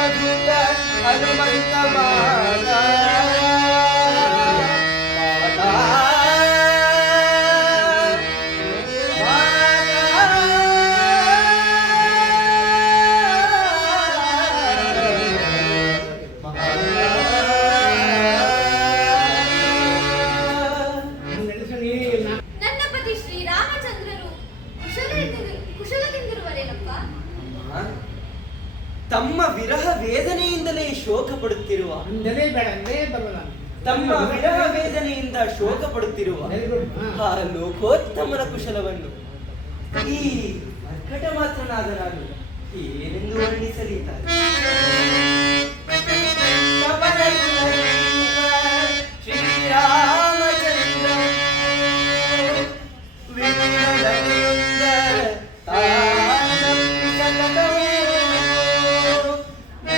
ರಾಮದೂತ ಹನುಮಂತ ಮಾತಾ ತಮ್ಮ ವಿರಹ ವೇದನೆಯಿಂದಲೇ ಶೋಕ ಪಡುತ್ತಿರುವ ತಮ್ಮ ವಿರಹ ವೇದನೆಯಿಂದ ಶೋಕ ಪಡುತ್ತಿರುವ ಆ ಲೋಕೋತ್ತಮನ ಕುಶಲವನ್ನು ಈ ಮರ್ಕಟ ಮಾತ್ರನಾದ ನಾನು ಏನೆಂದು ವರ್ಣಿಸಲಿದ್ದಾರೆ. ಶ್ರೀರಾಮಚಂದ್ರ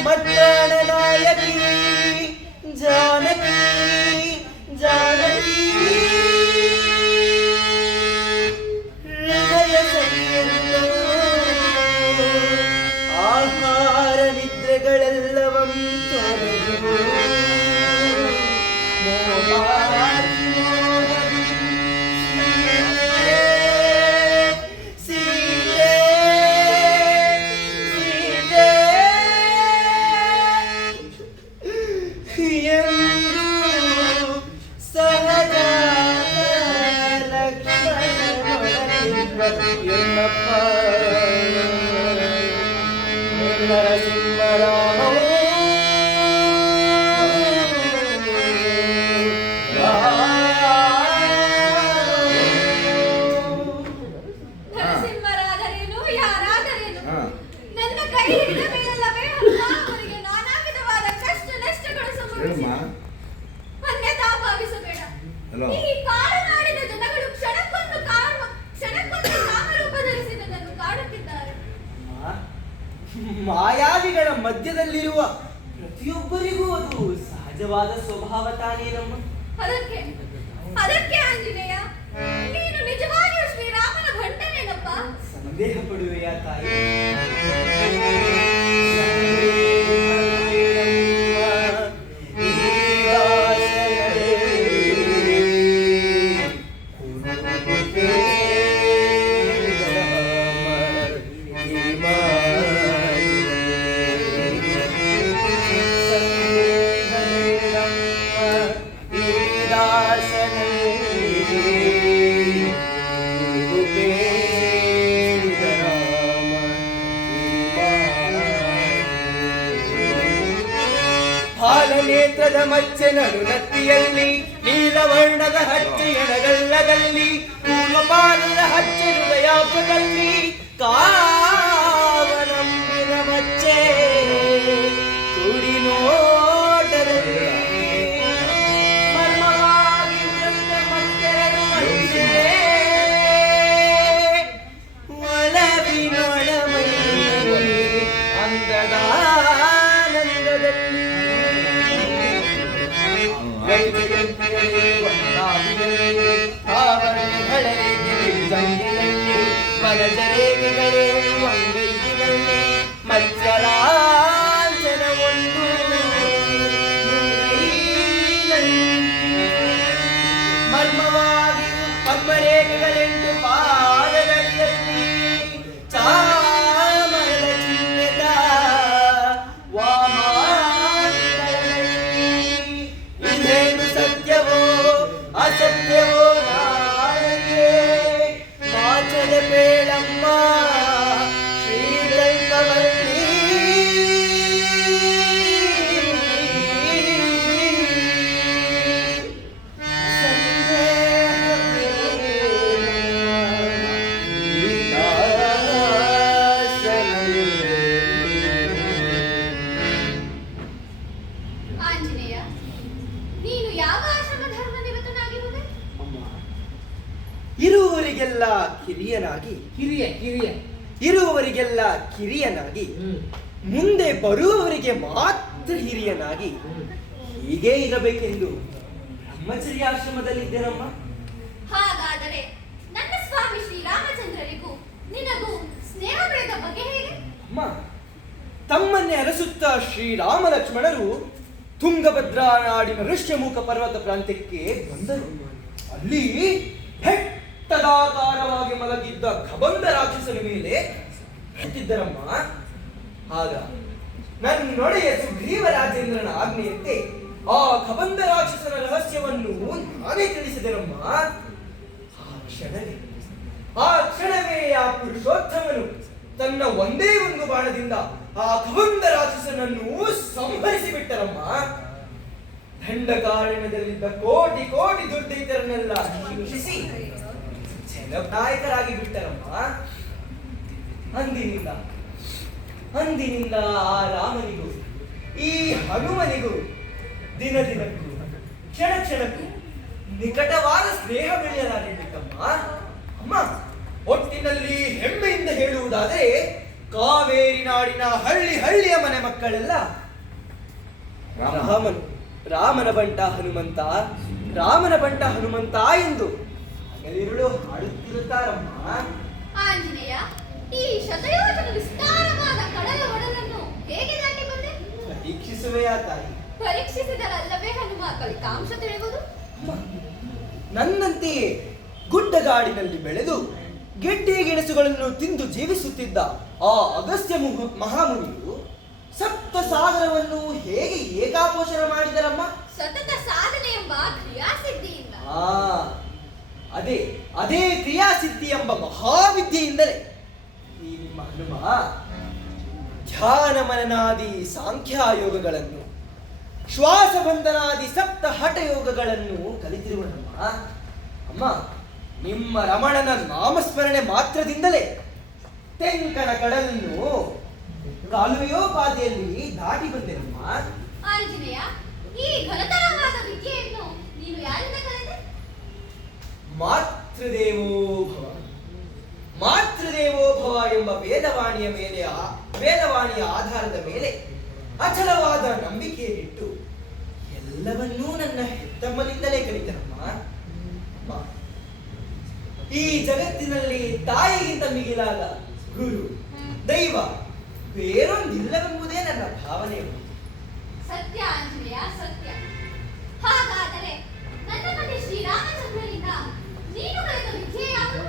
ಮತ್ರಾಣನಾಯಕಿ ಜಾನಕಿ ಜಾನಕಿ ಹೃದಯ ಸರಿಯಲ್ಲೋ ಆಹಾರ ನಿದ್ರೆಗಳೆಲ್ಲವಂ ತೊರೆದು ಮಾಯಾವಿಗಳ ಮಧ್ಯದಲ್ಲಿರುವ ಪ್ರತಿಯೊಬ್ಬರಿಗೂ ಅದು ಸಹಜವಾದ ಸ್ವಭಾವ ತಾನೇನಮ್ಮ. ಅದಕ್ಕೆ ಆಂಜನೇಯ, ನೀನು ನಿಜವಾಗಿಯೂ ಶ್ರೀರಾಮನ ಭಂಟನೇನಪ್ಪ? ಸಂದೇಹ ಪಡುವೆಯಾ ತಾಯಿ? ನೇತ್ರದ ಮಚ್ಚೆನಡು ನತ್ತಿಯಲ್ಲಿ ನೀಲವರ್ಣದ ಹಚ್ಚೆ ಎಡಗಲ್ಲದಲ್ಲಿ ಪೂರ್ವಪಾಲದ ಹಚ್ಚೆ ಹೃದಯಾಬ್ಜದಲ್ಲಿ ಕಾವನಂಬಿನ ಮಚ್ಚೆ ಕುಡಿ ನೋಟದಲ್ಲಿ ಮರ್ಮವಾಗಿ ಮತ್ತೆರಡು ಮಚ್ಚೆ ಒಲವಿನೊಳಮೈ ಅಂದದ ಆನಂದದಲ್ಲಿ ಮನಜರೇಗೆಗಳೇ ಅಂಗೈಗಳಲ್ಲಿ ಮಚ್ಚಲಾಂಚನ ಒಂದು ಮರ್ಮವಾಗಿ ಪದ್ಮರೇಖೆಗಳೆಂಟು ಪಾದಗಳಲ್ಲಿ ಚಾಮರದ ಚಿಹ್ನೆದ ಇದೇನು ಸತ್ಯವೋ ಅಸತ್ಯವೋ ನಾಳೆಗೆ ಮಾಚಲ ಬೇಳಮ್ಮ ಶ್ರೀಕಲ್ಪವಲ್ಲಿ ಆಂಜನೇಯ, ನೀನು ಯಾವ ಆಶ್ರಮ ಧರ್ಮ ನಿರತನಾಗಿರುವೆ? ಇರುವವರಿಗೆಲ್ಲ ಕಿರಿಯನಾಗಿ ಇರುವವರಿಗೆಲ್ಲ ಕಿರಿಯನಾಗಿ ಮುಂದೆ ಬರುವವರಿಗೆ ಮಾತ್ರ ಹಿರಿಯನಾಗಿ ಹೀಗೆ ಇರಬೇಕೆಂದು ಬ್ರಹ್ಮಚರ್ಯಾಶ್ರಮದಲ್ಲಿದ್ದೇನಮ್ಮ. ಹಾಗಾದರೆ ನನ್ನ ಸ್ವಾಮಿ ಶ್ರೀರಾಮಚಂದ್ರರಿಗೂ ನಿನಗೂ ಸ್ನೇಹ ಬೆಳೆದ ಬಗ್ಗೆ ಹೇಗೆ? ಅಮ್ಮ, ತಮ್ಮನ್ನೇ ಅರಸುತ್ತ ಸುತ್ತ ಶ್ರೀರಾಮ ಲಕ್ಷ್ಮಣರು ತುಂಗಭದ್ರಾ ನಾಡಿನ ಋಷ್ಯಮುಖ ಪರ್ವತ ಪ್ರಾಂತ್ಯಕ್ಕೆ ಬಂದರು. ಅಲ್ಲಿ ಬೆಟ್ಟದಾಕಾರವಾಗಿ ಮಲಗಿದ್ದ ಕಬಂಧ ರಾಕ್ಷಸನ ಮೇಲೆ ಹತ್ತಿದ್ದರಮ್ಮ. ಆಗ ನನ್ನೊಡೆಯ ಸುಗ್ರೀವ ರಾಜೇಂದ್ರನ ಆಜ್ಞೆಯಂತೆ ಆ ಕಬಂಧ ರಾಕ್ಷಸನ ರಹಸ್ಯವನ್ನು ನಾನೇ ತಿಳಿಸಿದೆನಮ್ಮ. ಆ ಕ್ಷಣವೇ ಆ ಪುರುಷೋತ್ತಮನು ತನ್ನ ಒಂದೇ ಒಂದು ಬಾಣದಿಂದ ಆ ಕಬಂಧ ರಾಕ್ಷಸನನ್ನು ಸಂಹರಿಸಿ ಬಿಟ್ಟರಮ್ಮ. ದಂಡಕಾರಣ್ಯದಲ್ಲಿದ್ದ ಕೋಟಿ ಕೋಟಿ ದುರ್ದೈತರನ್ನೆಲ್ಲ ಶಿಕ್ಷಿಸಿ ಜನನಾಯಕರಾಗಿ ಬಿಟ್ಟರಮ್ಮ. ಅಂದಿನಿಂದ ಆ ರಾಮನಿಗೂ ಈ ಹನುಮನಿಗೂ ದಿನ ದಿನಕ್ಕೂ ಕ್ಷಣ ಕ್ಷಣಕ್ಕೂ ನಿಕಟವಾದ ಸ್ನೇಹ ಬೆಳೆಯಲಾಗಿಬಿಟ್ಟಮ್ಮ. ಅಮ್ಮ, ಒಟ್ಟಿನಲ್ಲಿ ಹೆಮ್ಮೆಯಿಂದ ಹೇಳುವುದಾದರೆ ಕಾವೇರಿ ನಾಡಿನ ಹಳ್ಳಿಯ ಮನೆ ಮಕ್ಕಳೆಲ್ಲ ರಾಮನ ಬಂಟ ಹನುಮಂತ, ರಾಮನ ಬಂಟ ಹನುಮಂತ ಎಂದು ಹಗಲಿರುಳು ಹಾಡುತ್ತಿರುತ್ತಾರಮ್ಮ. ಆಂಜನೇಯ, ಈ ಶತಯೋಜನ ವಿಸ್ತಾರವಾದ ಕಡಲ ಒಡಲನ್ನು ಹೇಗೆ ದಾಟಿ ಬಂದೆ? ಪರೀಕ್ಷಿಸುವೆಯಾ ತಾಯಿ? ಪರೀಕ್ಷಿಸಿದರಲ್ಲವೇ ಹನುಮ ಫಲಿತಾಂಶ ತಿಳಿಯುವುದು? ನನ್ನಂತೆಯೇ ಗುಡ್ಡಗಾಡಿನಲ್ಲಿ ಬೆಳೆದು ಗೆಡ್ಡೆ ಗೆಣಸುಗಳನ್ನು ತಿಂದು ಜೀವಿಸುತ್ತಿದ್ದ ಆ ಅಗಸ್ತ್ಯ ಮಹಾಮುನಿಯು ಸಪ್ತ ಸಾಗರವನ್ನು ಹೇಗೆ ಏಕಾಪೋಷಣ ಮಾಡಿದರಮ್ಮ? ಸತತ ಸಾಧನೆ ಎಂಬ ಕ್ರಿಯಾಸಿದ್ಧಿಯಿಂದ. ಅದೇ ಕ್ರಿಯಾಸಿದ್ಧಿ ಎಂಬ ಮಹಾವಿದ್ಯೆಯಿಂದಲೇ ಈ ನಿಮ್ಮ ಹನುಮ ಧ್ಯಾನ ಮನನಾದಿ ಸಾಂಖ್ಯಾಯೋಗಗಳನ್ನು, ಶ್ವಾಸ ಬಂಧನಾದಿ ಸಪ್ತ ಹಠ ಯೋಗಗಳನ್ನು ಕಲಿತಿರುವನಮ್ಮ. ಅಮ್ಮ, ನಿಮ್ಮ ರಮಣನ ನಾಮಸ್ಮರಣೆ ಮಾತ್ರದಿಂದಲೇ ತೆಂಕಣ ಕಡಲನ್ನು ಕಾಲುವೆಯೋಪಾದಿಯಲ್ಲಿ ದಾಟಿ ಬಂದೆನಮ್ಮ. ಆಂಜನೇಯ, ಈ ಘನತರವಾದ ವಿದ್ಯೆಯನ್ನು ನೀನು ಯಾರಿಂದ ಕಲಿತೆ? ಮಾತೃದೇವೋಭವ ಎಂಬ ವೇದವಾಣಿಯ ಆಧಾರದ ಮೇಲೆ ಅಚಲವಾದ ನಂಬಿಕೆಯನ್ನಿಟ್ಟು ಎಲ್ಲವನ್ನೂ ನನ್ನ ಹೆತ್ತಮ್ಮನಿಂದಲೇ ಕಲಿತನಮ್ಮ. ಈ ಜಗತ್ತಿನಲ್ಲಿ ತಾಯಿಗಿಂತ ಮಿಗಿಲಾದ ಗುರು ದೈವ ಬೇರೊಂದಿಲ್ಲವೆಂಬುದೇ ನನ್ನ ಭಾವನೆ. ಸತ್ಯ ಆಂಜನೇಯ, ಸತ್ಯ. ಹಾಗಾದರೆ ನನ್ನ ಪತಿ ಶ್ರೀರಾಮಚಂದ್ರನಿಂದ ನೀನು ಕಲಿತ ವಿದ್ಯೆ ಯಾವುದು?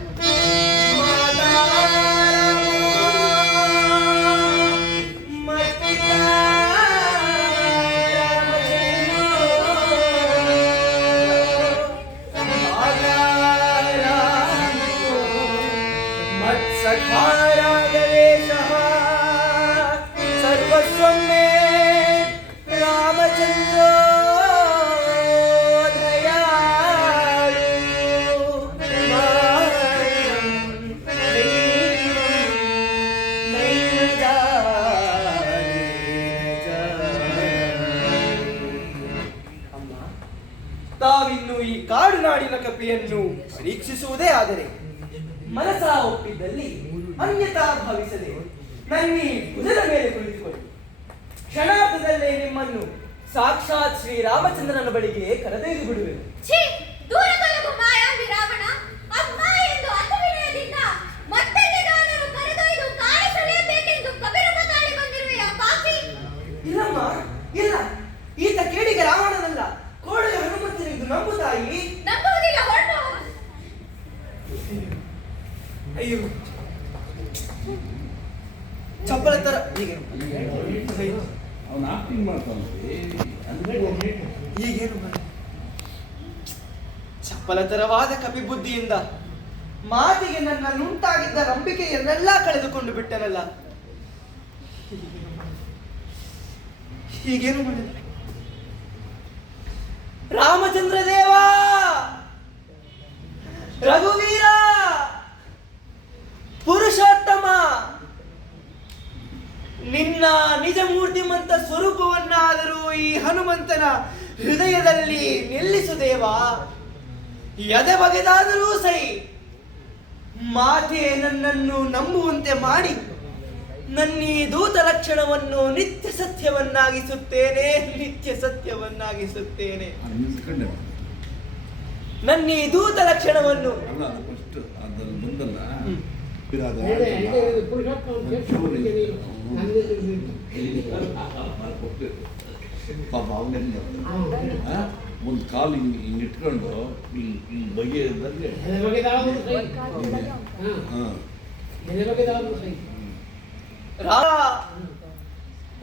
ತಾವಿನ್ನು ಈ ಕಾಡು ನಾಡಿನ ಕಪಿಯನ್ನು ಪರೀಕ್ಷಿಸುವುದೇ ಆದರೆ ಮನಸ ಒಪ್ಪಿದ್ದಲ್ಲಿ ಅನ್ಯತಾ ಭಾವಿಸದೆ ನನ್ನಿ ಭುಜದ ಮೇಲೆ ಕುಳಿತುಕೊಳ್ಳಿ. ಕ್ಷಣಾರ್ಧದಲ್ಲೇ ನಿಮ್ಮನ್ನು ಸಾಕ್ಷಾತ್ ಶ್ರೀರಾಮಚಂದ್ರನ ಬಳಿಗೆ ಕರೆದೊಯ್ದು ಬಿಡುವೆ. ದೂರ ತೊಲಗು ಮಾಯಾವಿ ರಾವಣ. ಅಮ್ಮ ಎಂದು ಅಸವಿನಯದಿಂದ ಮತ್ತೆಲ್ಲಿಗಾದರೂ ಕರೆದೊಯ್ದು ಕಾಯಿ ಸೆಳೆಯಬೇಕೆಂದು ಕಪಿರೂಪ ತಾಳಿ ಬಂದಿರುವೆಯಾ ಪಾಪಿ? ಇಲ್ಲಮ್ಮ, ಇಲ್ಲ. ಈತ ಕೇಡಿಗ ರಾವಣನಲ್ಲ, ಕೋಡೆಯ ಹನುಮಂತನಿಂದು ನಂಬು ತಾಯಿ. ನಂಬುವುದಿಲ್ಲ, ಹೊರಟು. ಅಯ್ಯೋ, ಚಪ್ಪಲ ತರ ಈಗೇನು ಚಪ್ಪಲ ತರವಾದ ಕಪಿ ಬುದ್ಧಿಯಿಂದ ಮಾತಿಗೆ ನನ್ನುಂಟಾಗಿದ್ದ ನಂಬಿಕೆಯನ್ನೆಲ್ಲ ಕಳೆದುಕೊಂಡು ಬಿಟ್ಟನಲ್ಲ. ಹೀಗೇನು ಮಾಡಿದ? ರಾಮಚಂದ್ರ ದೇವ, ರಘುವೀರ, ಪುರುಷೋತ್ತಮ, ನಿನ್ನ ನಿಜ ಮೂರ್ತಿಮಂತ ಸ್ವರೂಪವನ್ನಾದರೂ ಈ ಹನುಮಂತನ ಹೃದಯದಲ್ಲಿ ನಿಲ್ಲಿಸು ದೇವ. ಎದೆ ಬಗೆದಾದರೂ ಸೈ ಮಾತೆ ನನ್ನನ್ನು ನಂಬುವಂತೆ ಮಾಡಿ ನನ್ನೀ ದೂತ ಲಕ್ಷಣವನ್ನು ನಿತ್ಯ ಸತ್ಯವನ್ನಾಗಿಸುತ್ತೇನೆ. ನನ್ನೀ ದೂತ ಲಕ್ಷಣವನ್ನು ಪಾಪ ಅವನೇನು ಒಂದು ಕಾಲು ಹಿಂಗೆ ಇಟ್ಕೊಂಡು ಹಿಂಗೆ ಬಗೆ ಇದ್ದಂಗೆ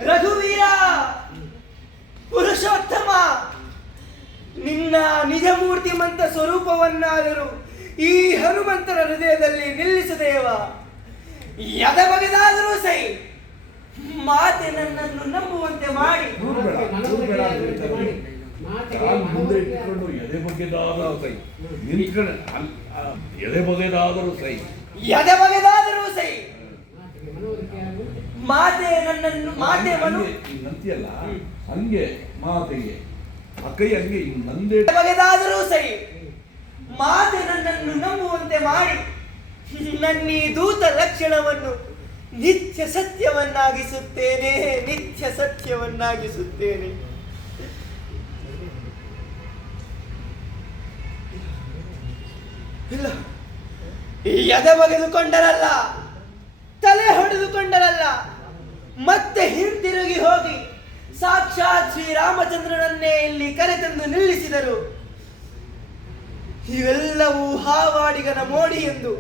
ರಘುವೀರ ಪುರುಷೋತ್ತಮ, ನಿನ್ನ ನಿಜ ಮೂರ್ತಿಮಂತ ಸ್ವರೂಪವನ್ನಾದರೂ ಈ ಹನುಮಂತರ ಹೃದಯದಲ್ಲಿ ನಿಲ್ಲಿಸದೇವ. ಎದೆ ಬಗೆದಾದರೂ ಸೈ ಮಾತೆ ನನ್ನನ್ನು ನಂಬುವಂತೆ ಮಾಡಿ. ಮುಂದೆ ಇಟ್ಕೊಂಡು ಎದೆ ಬಗೆದಾದರೂ ಸೈ ನಿಂತ್ಕೊಂಡು ಎದೆ ಬಗೆದಾದರೂ ಸೈ ಎದೆ ಬಗೆದಾದರೂ ಸೈ ಮಾತೆ ನನ್ನನ್ನು ಮಾತೆ ಮನು ನಂತಿಯಲ್ಲ ಹಂಗೆ ಮಾತೆಗೆ ಅಕ್ಕೈ ಹಂಗೆ ಹಿಂಗೆ ನಂದೆ ಬಗೆದಾದರೂ ಸೈ ಮಾತೆ ನನ್ನನ್ನು ನಂಬುವಂತೆ ಮಾಡಿ ನನ್ನೀ ದೂತ ಲಕ್ಷಣವನ್ನು ನಿತ್ಯ ಸತ್ಯವನ್ನಾಗಿಸುತ್ತೇನೆ, ನಿತ್ಯ ಸತ್ಯವನ್ನಾಗಿಸುತ್ತೇನೆ. ಇಲ್ಲ, ಎದೆ ಬಗೆದುಕೊಂಡರಲ್ಲ, ತಲೆ ಹೊಡೆದುಕೊಂಡರಲ್ಲ, ಮತ್ತೆ ಹಿಂತಿರುಗಿ ಹೋಗಿ ಸಾಕ್ಷಾತ್ ಶ್ರೀರಾಮಚಂದ್ರನನ್ನೇ ಇಲ್ಲಿ ಕರೆತಂದು ನಿಲ್ಲಿಸಿದರು. ಇವೆಲ್ಲವೂ ಹಾವಾಡಿಗನ ಮೋಡಿ ಎಂದು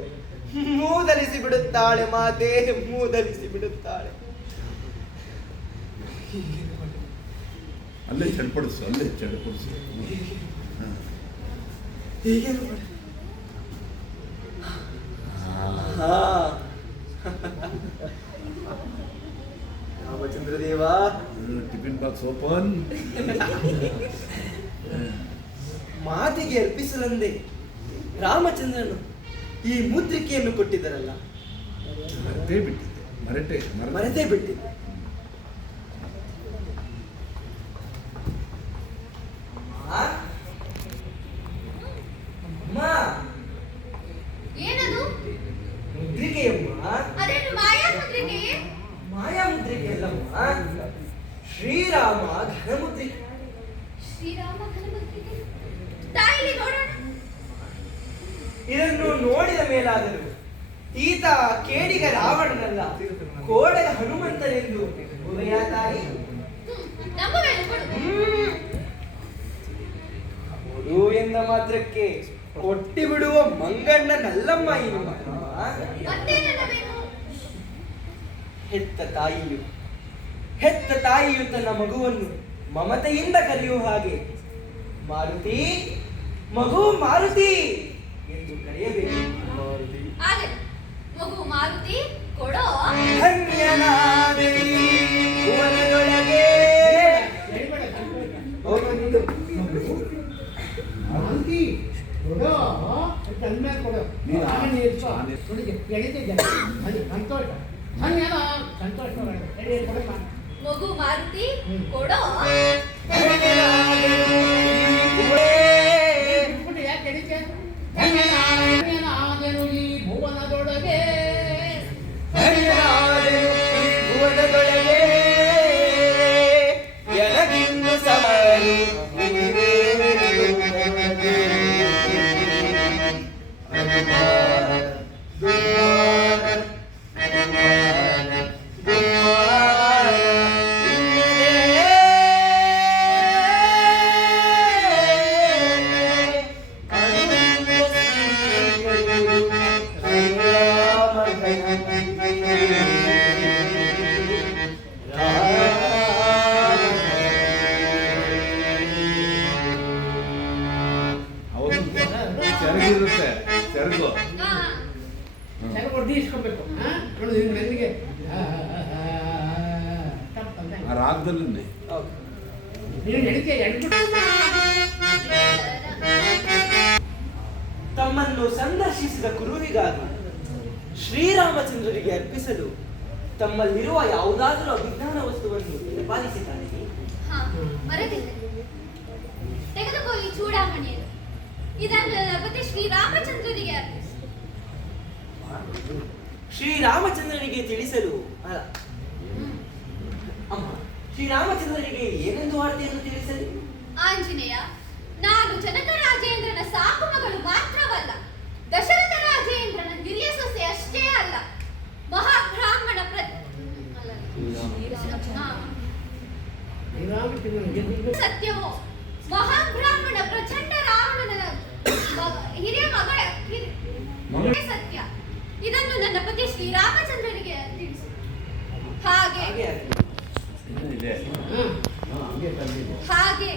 ಮೂದಲಿಸಿ ಬಿಡುತ್ತಾಳೆ ಮಾತೆ, ಮೂದಲಿಸಿ ಬಿಡುತ್ತಾಳೆ. ಅಲ್ಲೇ ಚಡ್ಪಡಿಸು, ಅಲ್ಲೇ ಚಡ್ಪಡಿಸು. ಹೀಗೆ ರಾಮಚಂದ್ರ ದೇವ, ಟಿಫಿನ್ ಬಾಕ್ಸ್ ಓಪನ್. ಮಾತಿಗೆ ಅರ್ಪಿಸಲೆಂದೇ ರಾಮಚಂದ್ರನು ಈ ಮುದ್ರಿಕೆಯನ್ನು ಕೊಟ್ಟಿದ್ದರಲ್ಲ, ಮರೆತೇ ಬಿಟ್ಟಿದ್ದೆ. ಏನದು? ಮುದ್ರಿಕೆಯಮ್ಮ. ಅದೇನು ಮಾಯಾ ಮುದ್ರಿಕೆ? ಮಾಯಾ ಮುದ್ರಿಕೆ ಅಲ್ಲಮ್ಮ, ಶ್ರೀರಾಮ ಘನಮುದ್ರಿಕೆ. ಶ್ರೀರಾಮ ಘನಮುದ್ರಿಕೆ ತಾಯಿಲಿ ನೋಡೋಣ. ಇದನ್ನು ನೋಡಿದ ಮೇಲಾದರೂ ಈತ ಕೇಡಿಗ ರಾವಣನಲ್ಲ, ಕೋಡಗ ಹನುಮಂತನೆಂದು ಗುರುಯ ತಾಯಿ. ಕೊಡು ಎಂದ ಮಾತ್ರಕ್ಕೆ ಕೊಟ್ಟಿ ಬಿಡುವ ಮಂಗಣ್ಣನಲ್ಲಮ್ಮ ಈ ಹೆತ್ತ ತಾಯಿಯು ತನ್ನ ಮಗುವನ್ನು ಮಮತೆಯಿಂದ ಕರೆಯುವ ಹಾಗೆ ಮಾರುತಿ, ಮಗು ಮಾರುತಿ ಎಂದು ಕರೆಯಬೇಕು. ಮಗು ಮಾರುತಿ ಕೊಡೋ. ಧನ್ಯನಾದೆ ಭುವನದೊಳಗೆ. ಮಗು ಮಾರುತಿ ಕೊಡೋ. ಈ ಭುವನದೊಳಗೆ ಭುವನದೊಳಗೆ ಎನಗಿನ್ನು ಸಮರು ಹೊಡೆದಿಸ್ಕೋಬೇಕು. ನನಗೆ ಆ ರಾಗದಲ್ಲಿ ತಮ್ಮನ್ನು ಸಂದರ್ಶಿಸಿದ ಗುರುವಿಗಾಗಿ ಶ್ರೀರಾಮಚಂದ್ರರಿಗೆ ಅರ್ಪಿಸಲು ತಮ್ಮಲ್ಲಿರುವ ಯಾವುದಾದರೂ ಅಭಿಜ್ಞಾನ ವಸ್ತುವನ್ನು ಪ್ರತಿಪಾದಿಸಿದ್ದಾನೆ. ಮರೆತಿದ್ದೆ. ತೆಗೆದುಕೋ ಈ ಚೂಡಾಮಣಿಯನ್ನು. ಇದನ್ನು ನನ್ನ ಪತಿ ಶ್ರೀರಾಮಚಂದ್ರರಿಗೆ ಅರ್ಪಿಸು. ಶ್ರೀರಾಮಚಂದ್ರನಿಗೆ ತಿಳಿಸಲು ಅಲ್ಲ ಅಮ್ಮ, ಶ್ರೀರಾಮಚಂದ್ರನಿಗೆ ಏನೆಂದು ವಾರ್ತೆಯನ್ನು ತಿಳಿಸಲಿ? ಆಂಜನೇಯ, ನಾನು ಜನಕ ರಾಜೇಂದ್ರನ ಸಾಕು ಮಗಳು ಮಾತ್ರವಲ್ಲ, ದಶರಥ ರಾಜೇಂದ್ರನ ಹಿರಿಯ ಸೊಸೆ ಅಷ್ಟೇ ಅಲ್ಲ. ಸತ್ಯವೋ ಮಹಾಬ್ರಾಹ್ಮಣ ಪ್ರಚಂಡ ರಾವಣನ ಹಿರಿಯ ಮಗಳ ಸತ್ಯ. ಇದನ್ನು ನನ್ನ ಪತಿ ಶ್ರೀರಾಮಚಂದ್ರನಿಗೆ ತಿಳಿಸು. ಹಾಗೆ ಇದೆ. ಹಾಗೆ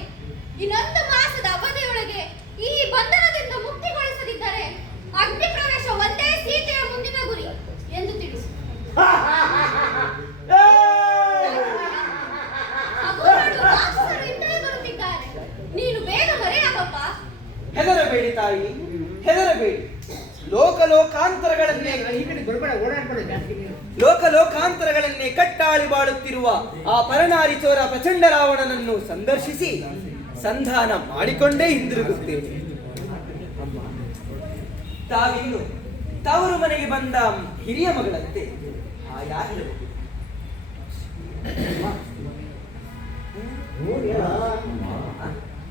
ಇನ್ನೊಂದು ಮಾಸದ ಅವಧಿಯೊಳಗೆ ಈ ಬಂಧನದಿಂದ ಮುಕ್ತಿಗೊಳಿಸದಿದ್ದರೆ ಅಗ್ನಿ ಪ್ರವೇಶ ಒಂದೇ ಸೀತೆಯ ಮುಂದಿನ ಗುರಿ ಎಂದು ತಿಳಿಸು. ಮಗುಗಳು ರಾಕ್ಷಸರು ಇಂದಲೇ ಬರುತ್ತಿದ್ದಾರೆ. ನೀನು ಬೇಗ ಮರೆಯಾಗಪ್ಪ. ಹೆದರಬೇಡಿ ತಾಯಿ, ಹೆದರಬೇಡಿ. ಲೋಕಾಂತರಗಳನ್ನೇ ಈ ಕಡೆ ಬರ್ಬೇಡ, ಓಡಾಡ್ಬೇಡ ಜಾಸ್ತಿ ನೀನು. ಲೋಕಾಂತರಗಳನ್ನೇ ಕಟ್ಟಾಳಿ ಬಾಳುತ್ತಿರುವ ಆ ಪರನಾರಿ ಚೋರ ಪ್ರಚಂಡ ರಾವಣನನ್ನು ಸಂದರ್ಶಿಸಿ ಸಂಧಾನ ಮಾಡಿಕೊಂಡೇ ಹಿಂದಿರುಗುತ್ತೇವೆ. ತಾವಿನ್ನು ತವರು ಮನೆಗೆ ಬಂದ ಹಿರಿಯ ಮಗಳಂತೆ ಯಾರಿರಬಹುದು?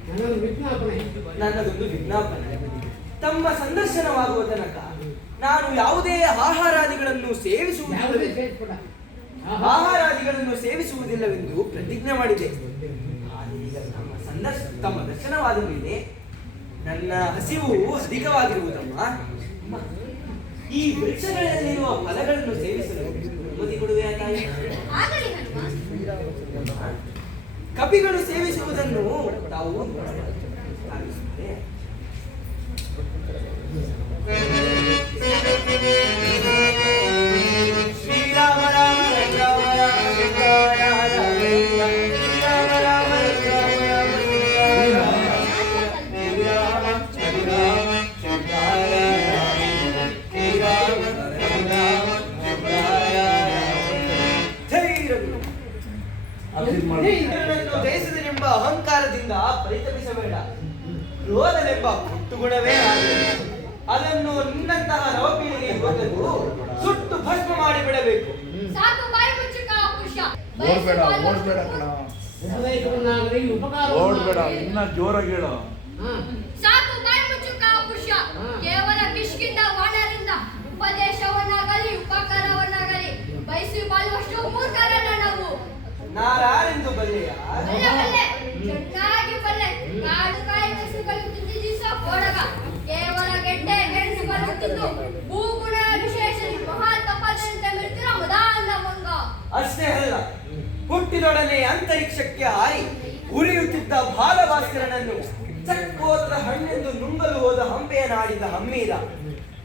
ನನ್ನೊಂದು ವಿಜ್ಞಾಪನೆ. ನನ್ನದೊಂದು ವಿಜ್ಞಾಪನೆ. ತಮ್ಮ ಸಂದರ್ಶನವಾಗುವ ತನಕ ನಾನು ಯಾವುದೇ ಆಹಾರಾದಿಗಳನ್ನು ಸೇವಿಸುವುದಿಲ್ಲವೆಂದು ಪ್ರತಿಜ್ಞೆ ಮಾಡಿದೆ. ಈಗ ತಮ್ಮ ದರ್ಶನವಾದ ಮೇಲೆ ನನ್ನ ಹಸಿವು ಅಧಿಕವಾಗಿರುವುದಮ್ಮ. ಈ ವೃಕ್ಷಗಳಲ್ಲಿರುವ ಫಲಗಳನ್ನು ಸೇವಿಸಲು ಅನುಮತಿ ಕೊಡುವೆ ತಾಯಿ? ಆಗಲಿ ಹನುಮ. ಕಪಿಗಳು ಸೇವಿಸುವುದನ್ನು ತಾವು ಶ್ರೀರಾಮ ರಾಮ ರಾಮ ಜಯಿಸಿದನೆಂಬ ಅಹಂಕಾರದಿಂದ ಪರಿತಪಿಸಬೇಡ. ಕ್ರೋಧವೆಂಬ ಹುಟ್ಟುಗುಣವೇ ಅದನ್ನು ನಿನ್ನಂತಹ ನವಪೀಳಿಗೆ ಯುವಕರು ಸುಟ್ಟು ಭಸ್ಮ ಮಾಡಿಬಿಡಬೇಕು. ಸಾಕು ಬಾಯಿ ಮುಚ್ಚುಕ ಪುರುಷ. ಓಡ್ಬೇಡ ಕಣ, ಉಪದೇಶವನ್ನಾಗಲಿ ಉಪಕಾರ ಓಡ್ಬೇಡ, ಇನ್ನ ಜೋರಾಗಿ ಹೇಳು. ಸಾಕು ಬಾಯಿ ಮುಚ್ಚುಕ ಪುರುಷ. ಕೇವಲ ಕಿಷ್ಕಿಂದ ವಾಣರಿಂದ ಉಪದೇಶವನ್ನಾಗಲಿ ಉಪಕಾರವನ್ನಾಗಲಿ ಬಯಸಿ ಬಾಳುವಷ್ಟು ಮೂರ್ಖರಲ್ಲ ನಾವು. ನಾರಾರೆಂದು ಬಲ್ಲೆಯ? ಬಲ್ಲೆ ಚೆನ್ನಾಗಿ ಬಲ್ಲೆ. ಕಾಡು ಕಾಯಿ ಕಸುಗಳು ತಿಂದು ದಿವಸ ಕೊಡಗ ಕೇವಲ ಗೆಡ್ಡೆ ಗೆಣಸುಗಳು ತಿಂದು ಭೂಗುಣ ವಿಶೇಷ ಮಹಾ ತಪಸ್ಸಂತೆ ಮಿರ್ತಿರೋ ಮದಾಂಧ ಮಂಗ. ಅಷ್ಟೇ ಅಲ್ಲ, ಹುಟ್ಟಿದೊಡನೆ ಅಂತರಿಕ್ಷಕ್ಕೆ ಹಾರಿ ಉರಿಯುತ್ತಿದ್ದ ಬಾಲಭಾಸ್ಕರನನ್ನು ಚಕ್ಕೋರದ ಹಣ್ಣೆಂದು ನುಂಗಲು ಹೋದ ಹಂಪೆಯ ನಾಡಿದ ಹಮ್ಮೀರ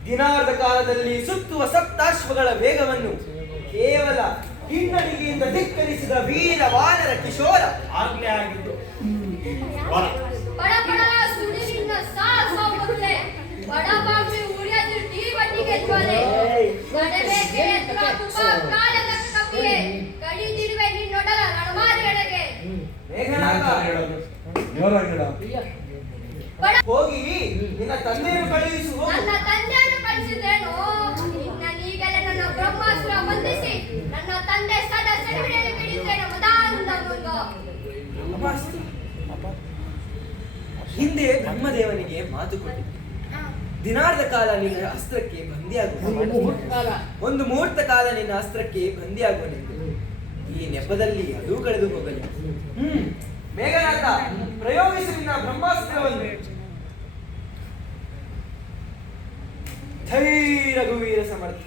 ದಿನಾರ್ಧ ಕಾಲದಲ್ಲಿ ಸುತ್ತುವ ಸಪ್ತಾಶ್ವಗಳ ವೇಗವನ್ನು ಕೇವಲ ಹಿನ್ನಡಿಗೆಯಿಂದ ಧಿಕ್ಕರಿಸಿದ ವೀರ ವಾನರ ಕಿಶೋರ ಆಜ್ಞೆ ಆಗಿದ್ದು. ಬಡ ಬಡ ಸುಡಿಲಿನ ಸಾಸೋ ಮೊದಲೇ ಬಡ ಬಾಗಿ ಉರಿಯದು ತೀವಟ್ಟಿಗೆ ಜ್ವಾಲೆ ಗಡಬೇಕೆ ಎತ್ತರ ತುಪ ಕಾಲದ ಕಪ್ಪಿಗೆ ಕಡಿದಿರುವೆ ನಿನ್ನೊಡಲ ರಣಮಾರಿಯೊಳಗೆ. ಜೋರಾಗಿ ಹೇಳು. ಹೋಗಿ ನಿನ್ನ ತಂದೆಯನ್ನು ಕಳುಹಿಸು. ನನ್ನ ತಂದೆಯನ್ನು ಕಳಿಸಿದ್ದೇನು? ಈಗಲೇ ನನ್ನ ಬ್ರಹ್ಮಾಸ್ತ್ರ ಬಂಧಿಸಿ ನನ್ನ ತಂದೆ ಸದಾ ಸೆಡವಿಡೆಯಲ್ಲಿ ಬಿಡಿದ್ದೇನೆ ಮದಾಂಧ ಮಂಗ. ಹಿಂದೆ ಬ್ರಹ್ಮದೇವನಿಗೆ ಮಾತು ಕೊಟ್ಟಿದ್ದೆ. ದಿನಾರ್ಧ ಕಾಲ ನಿನ್ನ ಅಸ್ತ್ರಕ್ಕೆ ಒಂದು ಮುಹೂರ್ತ ಕಾಲ ನಿನ್ನ ಅಸ್ತ್ರಕ್ಕೆ ಬಂದಿಯಾಗುವನೆಂದು. ಈ ನೆಪದಲ್ಲಿ ಅದು ಕಳೆದು ಹೋಗಲಿ. ಮೇಘನಾಥ, ಪ್ರಯೋಗಿಸಿ ನಿನ್ನ ಬ್ರಹ್ಮಾಸ್ತ್ರವನ್ನು. ಧೈ ರಘುವೀರ ಸಮರ್ಥ.